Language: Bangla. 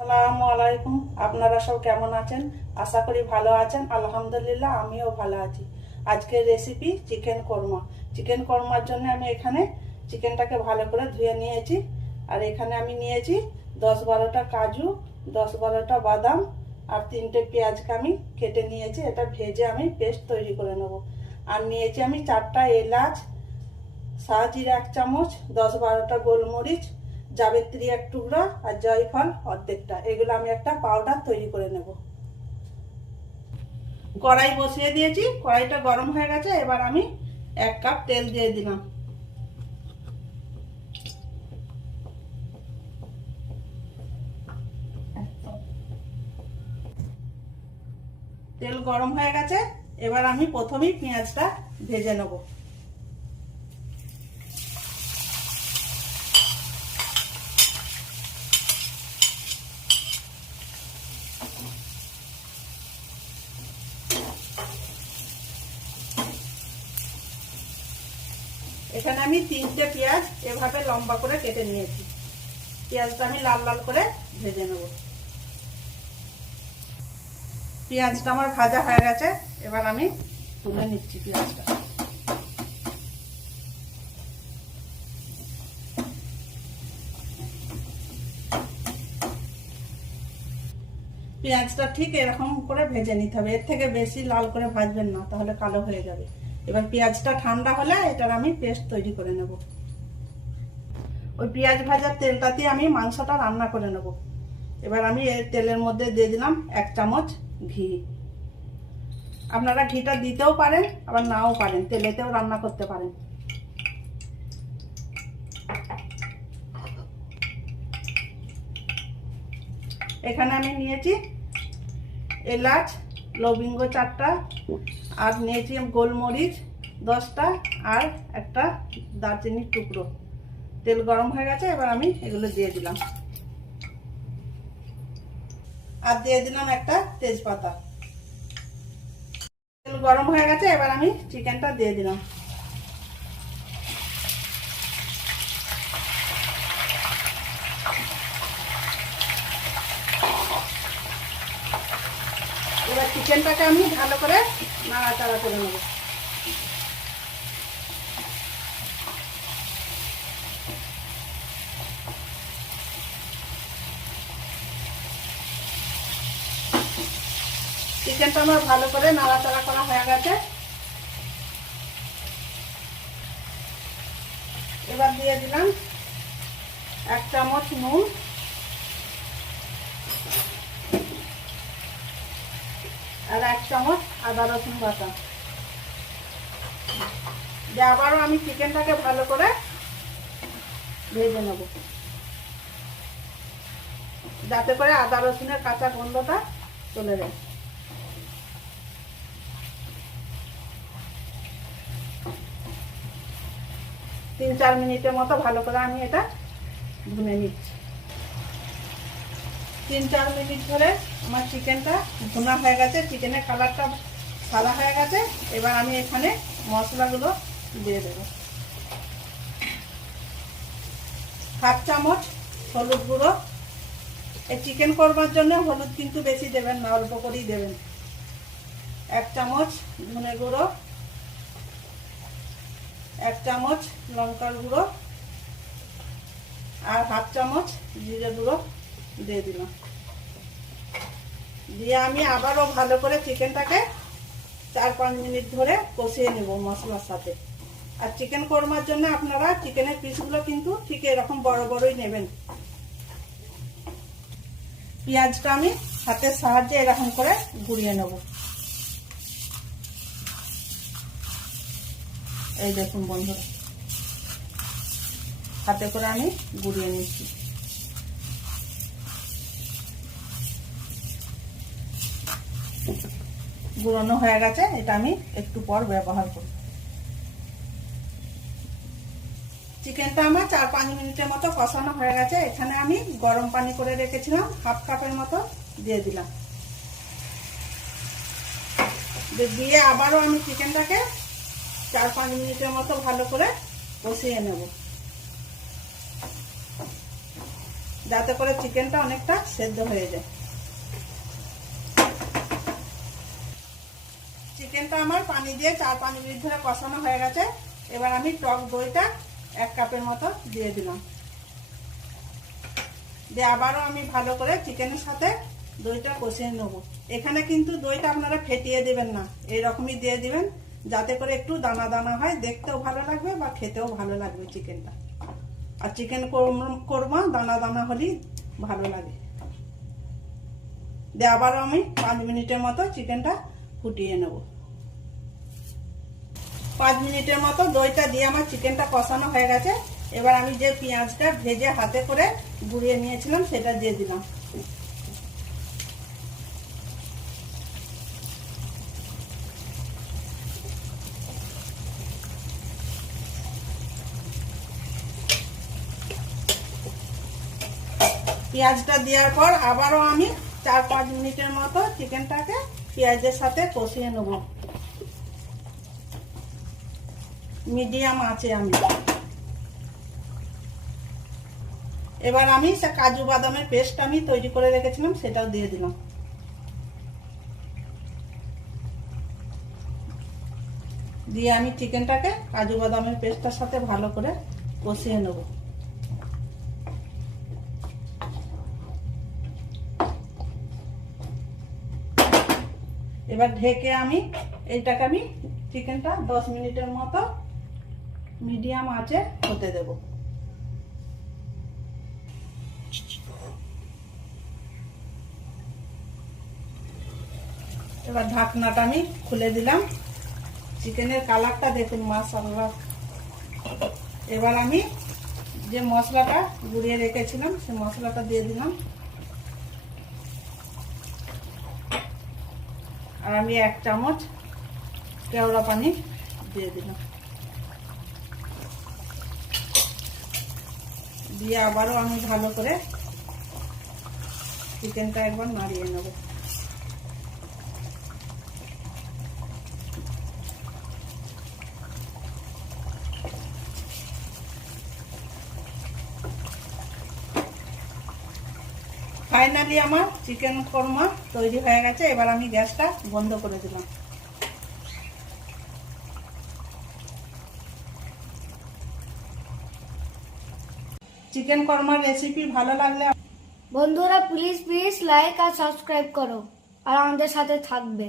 আসসালামু আলাইকুম। আপনারা সব কেমন আছেন? আশা করি ভালো আছেন। আলহামদুলিল্লাহ আমিও ভালো আছি। আজকের রেসিপি চিকেন কোরমা। চিকেন কোরমার জন্য আমি এখানে চিকেনটাকে ভালো করে ধুয়ে নিয়েছি। আর এখানে আমি নিয়েছি 10-12টা কাজু, 10-12টা বাদাম আর 3টে পেঁয়াজকে আমি কেটে নিয়েছি। এটা ভেজে আমি পেস্ট তৈরি করে নেব। আর নিয়েছি আমি 4টা এলাচ, শাহজিরা 1 চামচ, 10-12টা গোলমরিচ, জাবিত্রী 1 টুকরা আর জয়ফল অর্ধেকটা। এগুলো আমি একটা পাউডার তৈরি করে নেব। কড়াই বসিয়ে দিয়েছি, কড়াইটা গরম হয়ে গেছে। এবার আমি 1 কাপ তেল দিয়ে দিলাম। তেল গরম হয়ে গেছে। এবার আমি প্রথমেই পেঁয়াজটা ভেজে নেব। এখানে আমি 3টে পেঁয়াজ এভাবে লম্বা করে কেটে নিয়েছি। পেঁয়াজটা আমি লাল লাল করে ভেজে নেব। পেঁয়াজটা আমার ভাজা হয়ে গেছে। এবার আমি তুলে নিচ্ছি পেঁয়াজটা। পেঁয়াজটা ঠিক এরকম করে ভেজে নিতে হবে, এর থেকে বেশি লাল করে ভাজবেন না, তাহলে কালো হয়ে যাবে। এবার পেঁয়াজটা ঠান্ডা হলে এটার আমি পেস্ট তৈরি করে নেব। ওই পেঁয়াজ ভাজার তেলটাতে আমি মাংসটা রান্না করে নেব। এবার আমি এই তেলের মধ্যে দিয়ে দিলাম 1 চামচ ঘি। আপনারা ঘিটা দিতেও পারেন, আবার নাও পারেন, তেলেতেও রান্না করতে পারেন। এখানে আমি নিয়েছি এলাচ লবঙ্গ 4টা, আর নিয়েছি গোলমরিচ 10টা, আর একটা দারচিনির টুকরো। তেল গরম হয়ে গেছে। এবার আমি এগুলো দিয়ে দিলাম। আর দিয়ে দিলাম একটা তেজপাতা। তেল গরম হয়ে গেছে। এবার আমি চিকেনটা দিয়ে দিলাম। এবার চিকেনটাকে আমি ভালো করে নাড়াচাড়া করে নেব। চিকেনটা আমার ভালো করে নাড়াচাড়া করা হয়ে গেছে। এবার দিয়ে দিলাম 1 চামচ নুন, আর 1 চামচ আদা রসুন বাটা। দিয়ে আবারও আমি চিকেনটাকে ভালো করে ভেজে নেব, যাতে করে আদা রসুনের কাঁচা গন্ধটা চলে যায়। তিন 4 মিনিটের মতো ভালো করে আমি এটা ভুনে নিচ্ছি। 3-4 মিনিট ধরে আমার চিকেনটা ভুনা হয়ে গেছে, চিকেনের কালারটা সাদা হয়ে গেছে। এবার আমি এখানে মশলাগুলো দিয়ে দেব। 1/2 চামচ হলুদ গুঁড়ো। এই চিকেন করবার জন্য হলুদ কিন্তু বেশি দেবেন না, অল্প করেই দেবেন। 1 চামচ ধনে গুঁড়ো, 1 চামচ লঙ্কার গুঁড়ো, আর 1/2 চামচ জিরে গুঁড়ো দিয়ে দিলাম। দিয়ে আমি আবারও ভালো করে চিকেনটাকে 4-5 মিনিট ধরে কষিয়ে নেব মশলার সাথে। আর চিকেন কোরমার জন্য আপনারা চিকেনের পিসগুলো কিন্তু ঠিক এরকম বড় বড়ই নেবেন। পেঁয়াজটা আমি হাতের সাহায্যে এরকম করে গুঁড়িয়ে নেব। এই দেখুন বন্ধুরা, হাতে করে আমি গুঁড়িয়ে নিচ্ছি। গুঁড়ানো হয়ে গেছে। এটা আমি একটু পর ব্যবহার করব। চিকেনটা আমার 4-5 মিনিটের মতো কষানো হয়ে গেছে। এখানে আমি গরম পানি করে রেখেছিলাম 1/2 কাপের মতো দিয়ে দিলাম। দিয়ে আবারও আমি চিকেনটাকে 4-5 মিনিটের মতো ভালো করে কষিয়ে নেব। যাতে করে চিকেনটা অনেকটা সেদ্ধ হয়ে যায়। চিকেনটা আমার পানি দিয়ে 4-5 মিনিট ধরে কষানো হয়ে গেছে। এবার আমি টক দইটা 1 কাপের মতো দিয়ে দিলাম। দিয়ে আবারও আমি ভালো করে চিকেনের সাথে দইটা কষিয়ে নেব। এখানে কিন্তু দইটা আপনারা ফেটিয়ে দেবেন না, এইরকমই দিয়ে দিবেন, যাতে করে একটু দানা দানা হয়, দেখতেও ভালো লাগবে বা খেতেও ভালো লাগবে চিকেনটা। আর চিকেন কোরমা দানা দানা হলেই ভালো লাগে। দিয়ে আবারও আমি 5 মিনিটের মতো চিকেনটা ফুটিয়ে নেব। 5 মিনিটের মতো দইটা দিয়ে আমার চিকেনটা কষানো হয়ে গেছে। এবার আমি যে পেঁয়াজটা ভেজে হাতে করে গুঁড়িয়ে নিয়েছিলাম সেটা দিয়ে দিলাম। পেঁয়াজটা দেওয়ার পর আবারও আমি 4-5 মিনিটের মতো চিকেনটাকে পেঁয়াজের সাথে কষিয়ে নেব মিডিয়াম আঁচে। আমি এবার আমি সে কাজু বাদামের পেস্ট আমি তৈরি করে রেখেছিলাম সেটাও দিয়ে দিলাম। দিয়ে আমি চিকেনটাকে কাজু বাদামের পেস্টটার সাথে ভালো করে কষিয়ে নেব। এবার ঢেকে আমি এইটাকে আমি চিকেনটা 10 মিনিটের মতো মিডিয়াম আঁচে হতে দেব। এবার ঢাকনাটা আমি খুলে দিলাম। চিকেনের কালারটা দেখুন মাশাআল্লাহ। এবার আমি যে মশলাটা গুঁড়িয়ে রেখেছিলাম সেই মশলাটা দিয়ে দিলাম। আর আমি 1 চামচ কেওড়া পানি দিয়ে দিলাম। দিয়ে আবারও আমি ভালো করে চিকেনটা একবার নাড়িয়ে নেব। ফাইনালি আমার চিকেন কোরমা তৈরি হয়ে গেছে। এবার আমি গ্যাসটা বন্ধ করে দিলাম। চিকেন কোরমার রেসিপি ভালো লাগলে বন্ধুরা প্লিজ লাইক আর সাবস্ক্রাইব করো আর আমাদের সাথে থাকবে।